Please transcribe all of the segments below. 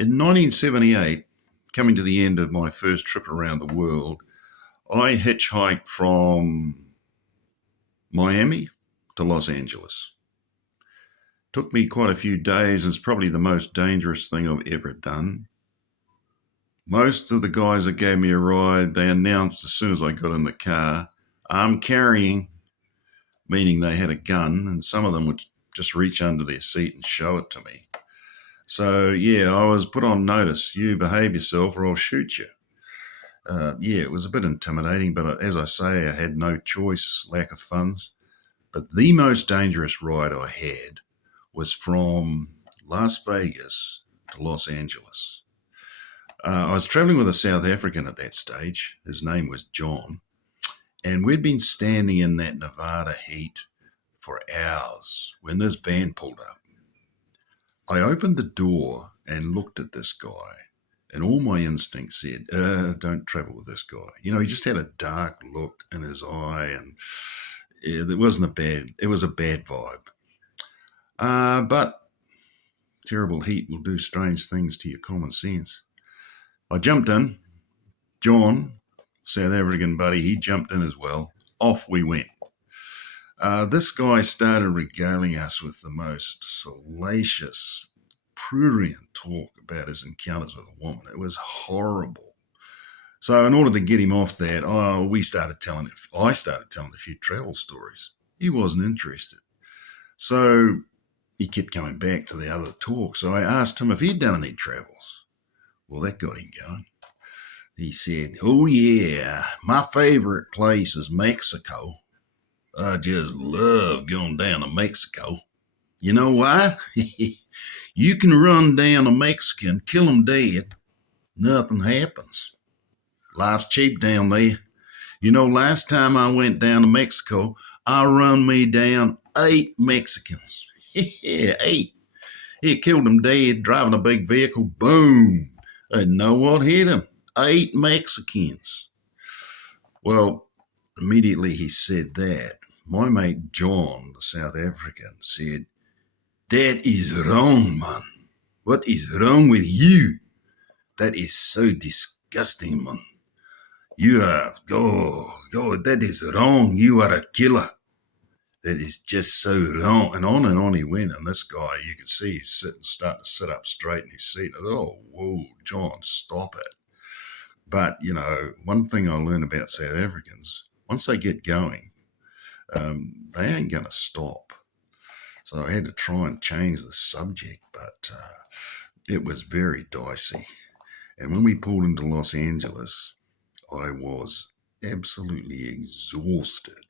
In 1978, coming to the end of my first trip around the world, I hitchhiked from Miami to Los Angeles. Took me quite a few days. It's probably the most dangerous thing I've ever done. Most of the guys that gave me a ride, they announced as soon as I got in the car, "I'm carrying," meaning they had a gun, and some of them would just reach under their seat and show it to me. So, yeah, I was put on notice. You behave yourself or I'll shoot you. It was a bit intimidating, but as I say, I had no choice, lack of funds. But the most dangerous ride I had was from Las Vegas to Los Angeles. I was traveling with a South African at that stage. His name was John. And we'd been standing in that Nevada heat for hours when this van pulled up. I opened the door and looked at this guy, and all my instincts said, don't travel with this guy. You know, he just had a dark look in his eye, and it was a bad vibe. But terrible heat will do strange things to your common sense. I jumped in. John, South African buddy, he jumped in as well. Off we went. This guy started regaling us with the most salacious, prurient talk about his encounters with a woman. It was horrible. So in order to get him off that, I started telling a few travel stories. He wasn't interested. So he kept coming back to the other talk. So I asked him if he'd done any travels. Well, that got him going. He said, "Oh yeah, my favorite place is Mexico. I just love going down to Mexico. You know why? You can run down a Mexican, kill him dead. Nothing happens. Life's cheap down there. You know, last time I went down to Mexico, I run me down 8 Mexicans. Yeah, 8. He killed them dead, driving a big vehicle. Boom. I didn't know what hit him. 8 Mexicans." Well, immediately he said that, my mate John, the South African, said, "That is wrong, man. What is wrong with you? That is so disgusting, man. You are, that is wrong. You are a killer. That is just so wrong." And on he went. And this guy, you could see he's starting to sit up straight in his seat. I thought, "Oh, whoa, John, stop it." But, you know, one thing I learned about South Africans, once they get going, they ain't going to stop. So I had to try and change the subject, but it was very dicey. And when we pulled into Los Angeles, I was absolutely exhausted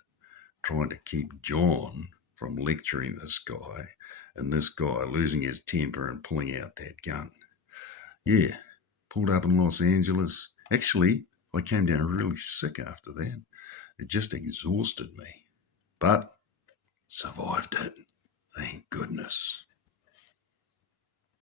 trying to keep John from lecturing this guy and this guy losing his temper and pulling out that gun. Yeah, pulled up in Los Angeles. Actually, I came down really sick after that. It just exhausted me. But survived it. Thank goodness.